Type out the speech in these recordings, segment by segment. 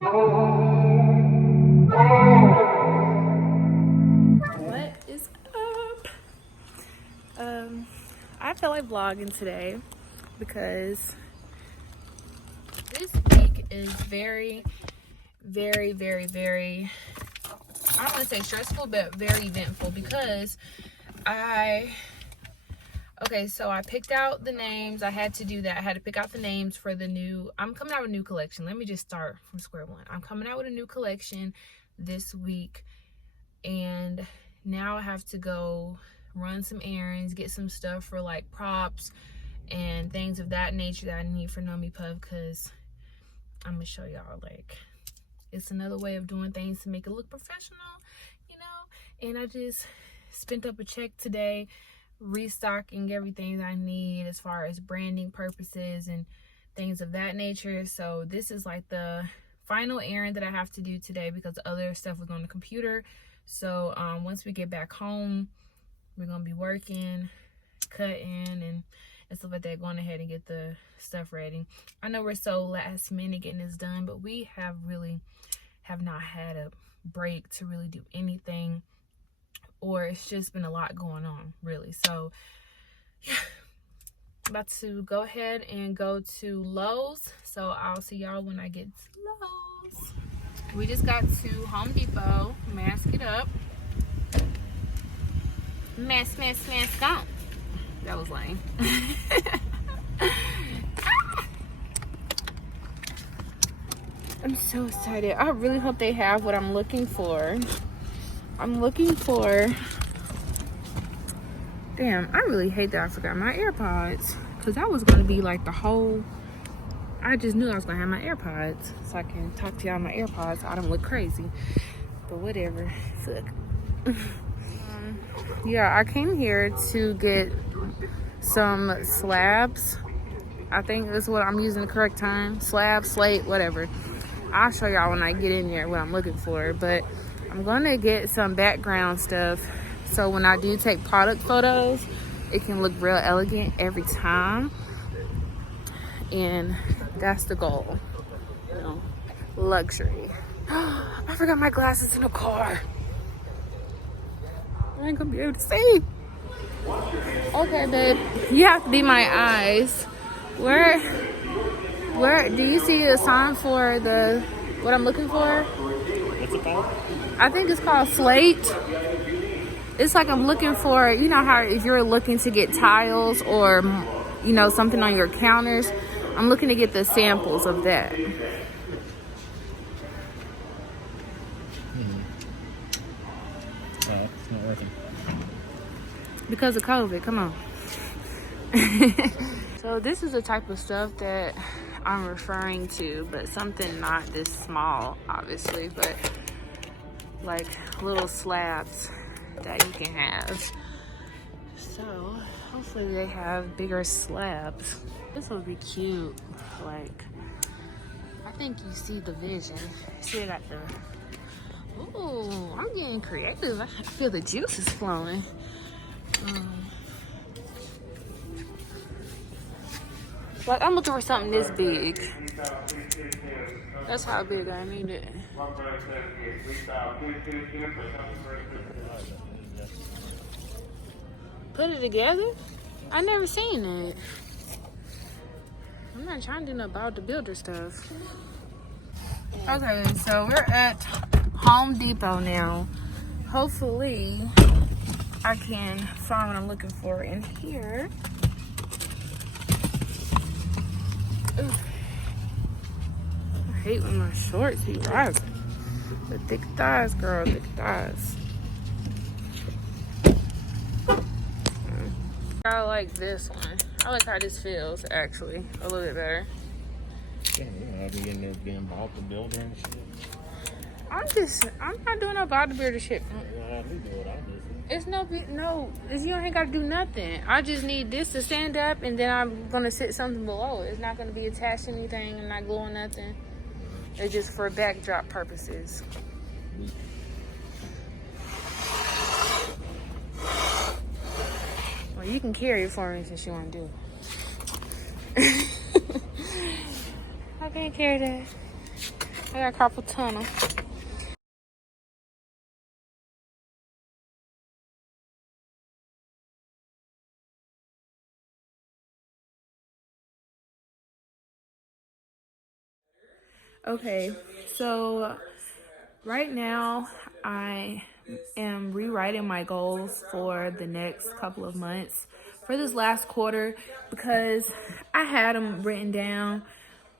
What is up? I feel like vlogging today because this week is very, very, very, very, I don't want to say stressful, but very eventful because so I picked out the names. I had to do that. I had to pick out the names for the new, I'm coming out with a new collection. Let me just start from square one. I'm coming out with a new collection this week, and now I have to go run some errands, get some stuff for like props and things of that nature that I need for NOMI PUFF, because I'm gonna show y'all, like, it's another way of doing things to make it look professional, you know. And I just spent up a check today restocking everything that I need as far as branding purposes and things of that nature. So this is like the final errand that I have to do today because the other stuff was on the computer. So once we get back home, we're gonna be working, cutting and stuff like that, going ahead and get the stuff ready. I know we're so last minute getting this done, but we have not had a break to really do anything, or it's just been a lot going on, really. So yeah, I'm about to go ahead and go to Lowe's. So I'll see y'all when I get to Lowe's. We just got to Home Depot. Mask it up. Mask on. That was lame. I'm so excited. I really hope they have what I'm looking for. I'm looking for, damn, I really hate that I forgot my AirPods, because that was going to be like the whole, I just knew I was going to have my AirPods so I can talk to y'all on my AirPods so I don't look crazy, but whatever, fuck. Yeah, I came here to get some slabs. I think that's what I'm using the correct term. Slab, slate, whatever. I'll show y'all when I get in there what I'm looking for, but I'm gonna get some background stuff so when I do take product photos, it can look real elegant every time. And that's the goal, you know, luxury. I forgot my glasses in the car. I ain't gonna be able to see. Okay, babe, you have to be my eyes. Where do you see a sign for the what I'm looking for? What's it called? I think it's called slate. It's like I'm looking for, you know how if you're looking to get tiles or, you know, something on your counters, I'm looking to get the samples of that. Oh, it's not working. Because of COVID, come on. So this is the type of stuff that I'm referring to, but something not this small, obviously, but like little slabs that you can have. So hopefully they have bigger slabs. This would be cute. Like, I think you see the vision. See, I got the, ooh, I'm getting creative. I feel the juices flowing. Like, I'm looking for something this big. That's how big I need it. Put it together? I never seen it. I'm not trying to do no about the builder stuff. Okay, so we're at Home Depot now. Hopefully, I can find what I'm looking for in here. Ooh. I hate when my shorts be rising. The thick thighs, girl, thick thighs. I like this one. I like how this feels, actually, a little bit better. Yeah, I'll be in there being about the builder and shit. I'm not doing no bodybuilder shit. Yeah, we do it, obviously. It's you ain't gotta do nothing. I just need this to stand up, and then I'm gonna sit something below it. It's not gonna be attached to anything and not gluing nothing. It's just for backdrop purposes. Well, you can carry it for me since you wanna do it. I can't carry that. I got carpal tunnel. Okay, so right now I am rewriting my goals for the next couple of months for this last quarter because I had them written down,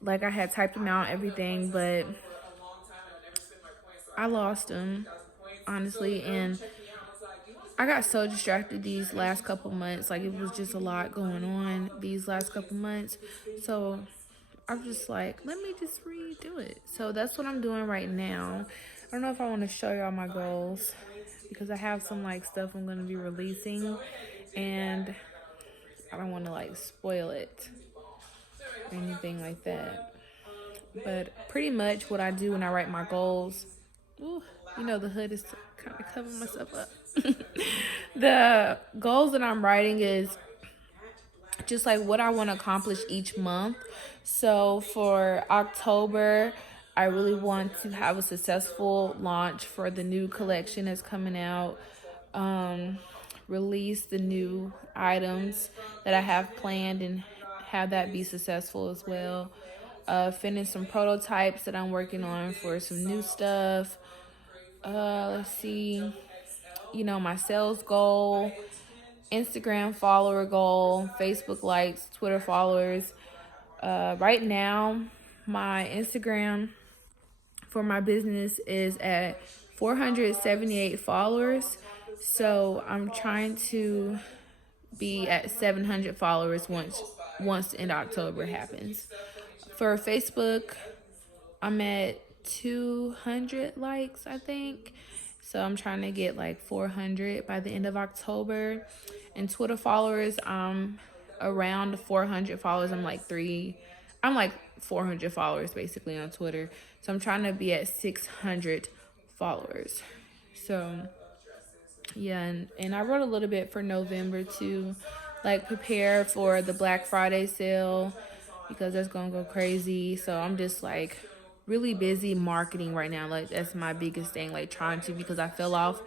like I had typed them out, everything, but I lost them, honestly, and I got so distracted these last couple months. Like, it was just a lot going on these last couple months. So I'm just like, let me just redo it. So that's what I'm doing right now. I don't know if I want to show y'all my goals because I have some like stuff I'm going to be releasing and I don't want to like spoil it or anything like that. But pretty much what I do when I write my goals, ooh, you know, the hood is kind of covering myself up. The goals that I'm writing is just like what I want to accomplish each month. So for October, I really want to have a successful launch for the new collection that's coming out. Release the new items that I have planned and have that be successful as well. Finish some prototypes that I'm working on for some new stuff. Let's see, you know, my sales goal, Instagram follower goal, Facebook likes, Twitter followers. Right now, my Instagram for my business is at 478 followers. So I'm trying to be at 700 followers once in October happens. For Facebook, I'm at 200 likes, I think. So I'm trying to get like 400 by the end of October. And Twitter followers, I'm around 400 followers. I'm like 400 followers basically on Twitter. So I'm trying to be at 600 followers. So yeah, and I wrote a little bit for November to like prepare for the Black Friday sale because that's gonna go crazy. So I'm just like really busy marketing right now. Like that's my biggest thing, like trying to, because I fell off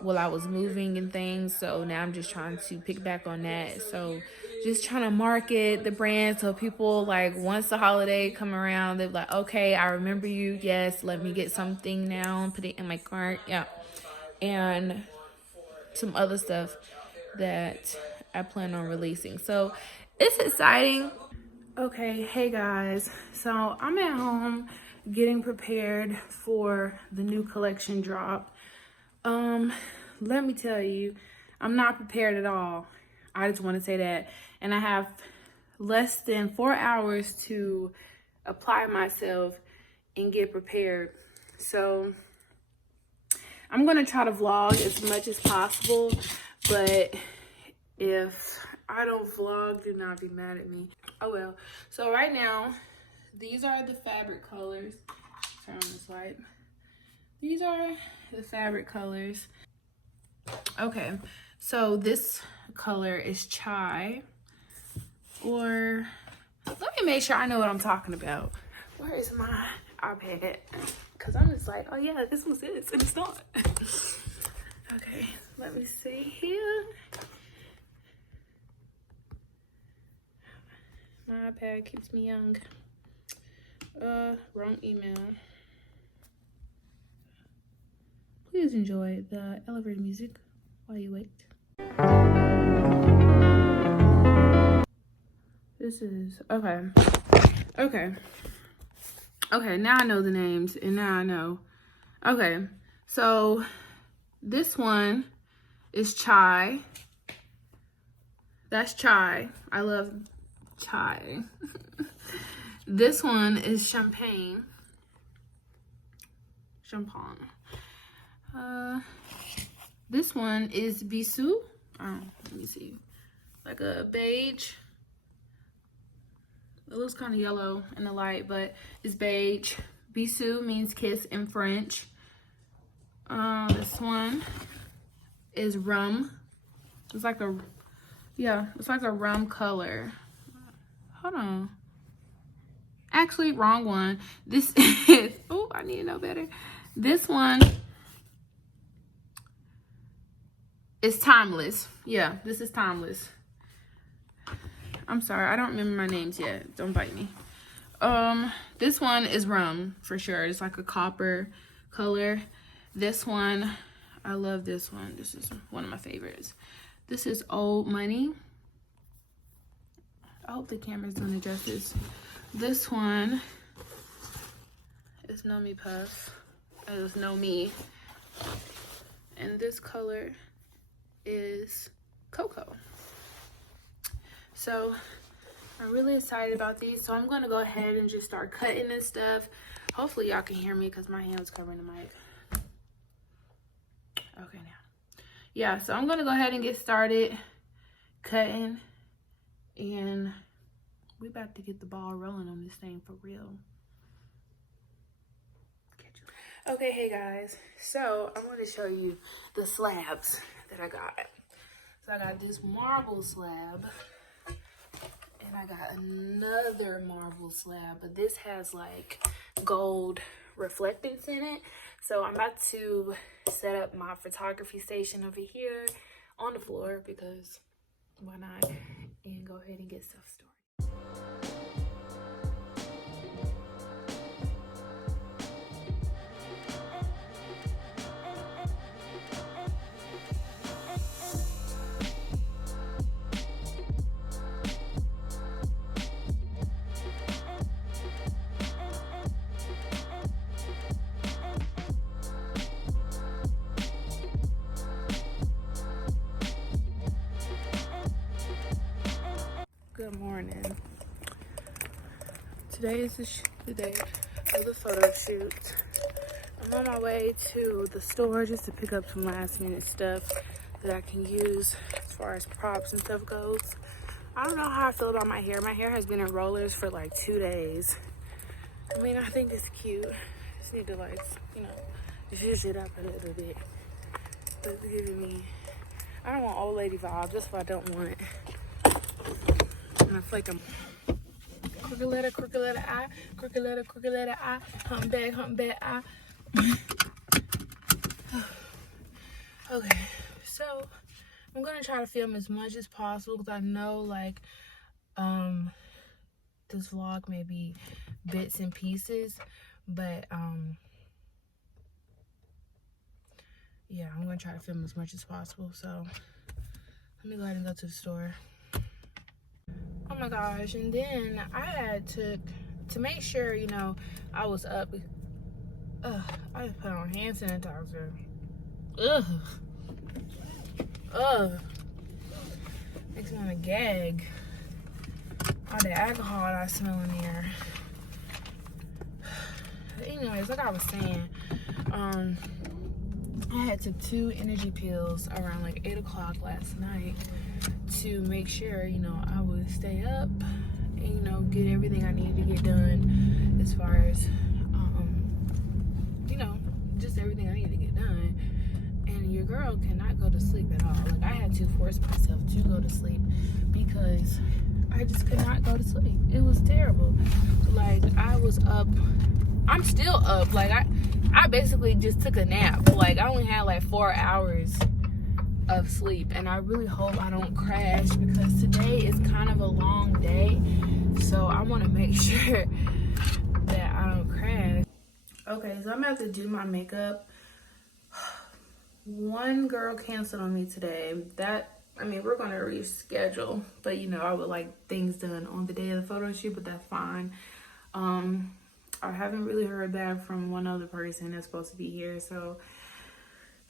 while I was moving and things. So now I'm just trying to pick back on that. So just trying to market the brand so people, like, once the holiday come around, they're like, okay, I remember you. Yes, let me get something now and put it in my cart. Yeah. And some other stuff that I plan on releasing. So it's exciting. Okay, hey guys. So I'm at home getting prepared for the new collection drop. Let me tell you, I'm not prepared at all. I just want to say that. And I have less than 4 hours to apply myself and get prepared. So I'm going to try to vlog as much as possible, but if I don't vlog, do not be mad at me. Oh well. So right now, these are the fabric colors. Turn on this light. These are the fabric colors. Okay, so this color is chai, or let me make sure I know what I'm talking about. Where is my iPad? Because I'm just like, oh yeah, this was this, and it's not. Okay, let me see here. My iPad keeps me young. Wrong email. Please enjoy the elevator music while you wait. This is, okay. Okay, now I know the names, and now I know. Okay, so this one is chai. That's chai. I love chai. This one is champagne. This one is bisou. Let me see. Like a beige. It looks kind of yellow in the light, but it's beige. Bisou means kiss in French. This one is rum. It's like a, yeah, it's like a rum color. Hold on. Actually, wrong one. This is, oh, I need to know better. This one is Timeless. Yeah, this is Timeless. I'm sorry, I don't remember my names yet. Don't bite me. This one is Rum for sure. It's like a copper color. This one, I love this one. This is one of my favorites. This is Old Money. I hope the camera's doing it justice. This one is NOMI PUFF. It was NOMI. And this color is Cocoa. So I'm really excited about these. So I'm going to go ahead and just start cutting this stuff. Hopefully y'all can hear me because my hand's covering the mic. Okay, now. Yeah, so I'm going to go ahead and get started cutting. And we about to get the ball rolling on this thing for real. Okay, hey guys. So I'm going to show you the slabs that I got. So I got this marble slab. And I got another marble slab, but this has like gold reflectance in it. So I'm about to set up my photography station over here on the floor because why not? And go ahead and get stuff started. Good morning. Today is the day of the photo shoot. I'm on my way to the store just to pick up some last minute stuff that I can use as far as props and stuff goes. I don't know how I feel about my hair. My hair has been in rollers for like 2 days. I mean, I think it's cute. Just need to like, you know, zhuzh it up a little bit. But it's giving me, I don't want old lady vibes. That's what I don't want. And I feel like I'm crooked letter I, crooked letter I, humpback I. Okay, so I'm gonna try to film as much as possible because I know like this vlog may be bits and pieces, but yeah, I'm gonna try to film as much as possible. So let me go ahead and go to the store. Oh my gosh, and then I had to make sure, you know, I was up. I just put on hand sanitizer. Makes me want to gag. All the alcohol that I smell in here. But anyways, like I was saying, I had took 2 energy pills around like 8 o'clock last night to make sure, you know, I would stay up and, you know, get everything I needed to get done as far as, you know, just everything I needed to get done. And your girl cannot go to sleep at all. Like, I had to force myself to go to sleep because I just could not go to sleep. It was terrible. Like, I was up. I'm still up. Like, I basically just took a nap. Like, I only had like 4 hours of sleep, and I really hope I don't crash because today is kind of a long day, so I want to make sure that I don't crash. Okay, so I'm about to do my makeup. One girl canceled on me today. I mean, we're gonna reschedule, but you know, I would like things done on the day of the photo shoot, but that's fine. I haven't really heard back from one other person that's supposed to be here, so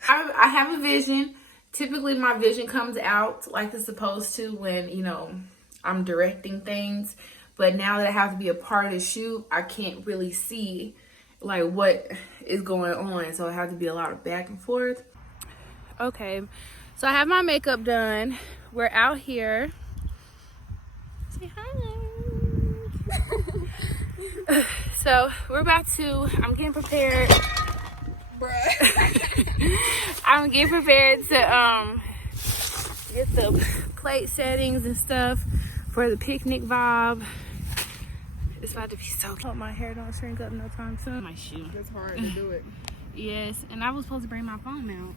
I have a vision. Typically my vision comes out like it's supposed to when, you know, I'm directing things, but now that I have to be a part of the shoot, I can't really see like what is going on, so I have to be a lot of back and forth. Okay, so I have my makeup done. We're out here. Say hi. So we're about to, I'm getting prepared. I'm getting prepared to get the plate settings and stuff for the picnic vibe. It's about to be so cute. Hope my hair don't shrink up no time soon. My shoe. It's hard to do it. Yes, and I was supposed to bring my phone out.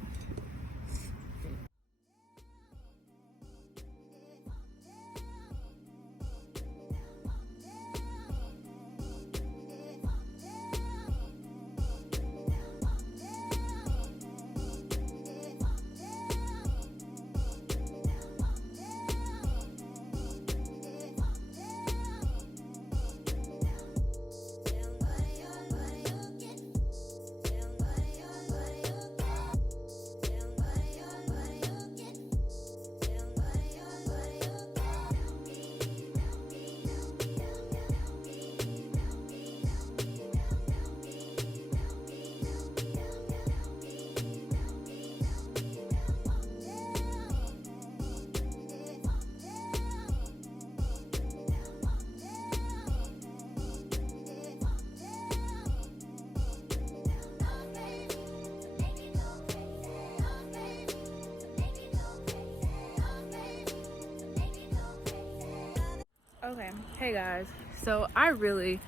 Okay, hey guys, so can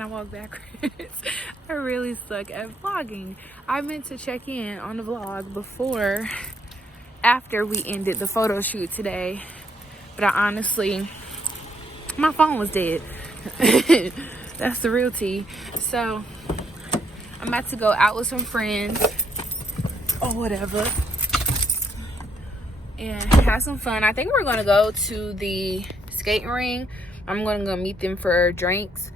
I walk backwards? I really suck at vlogging. I meant to check in on the vlog after we ended the photo shoot today, but I honestly, my phone was dead. That's the real tea. So I'm about to go out with some friends or whatever and have some fun. I think we're gonna go to the skating ring. I'm gonna go meet them for drinks,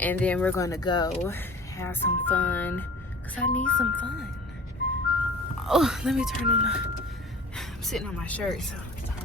and then we're gonna go have some fun because I need some fun. Oh, let me turn on I'm sitting on my shirt, so it's hard.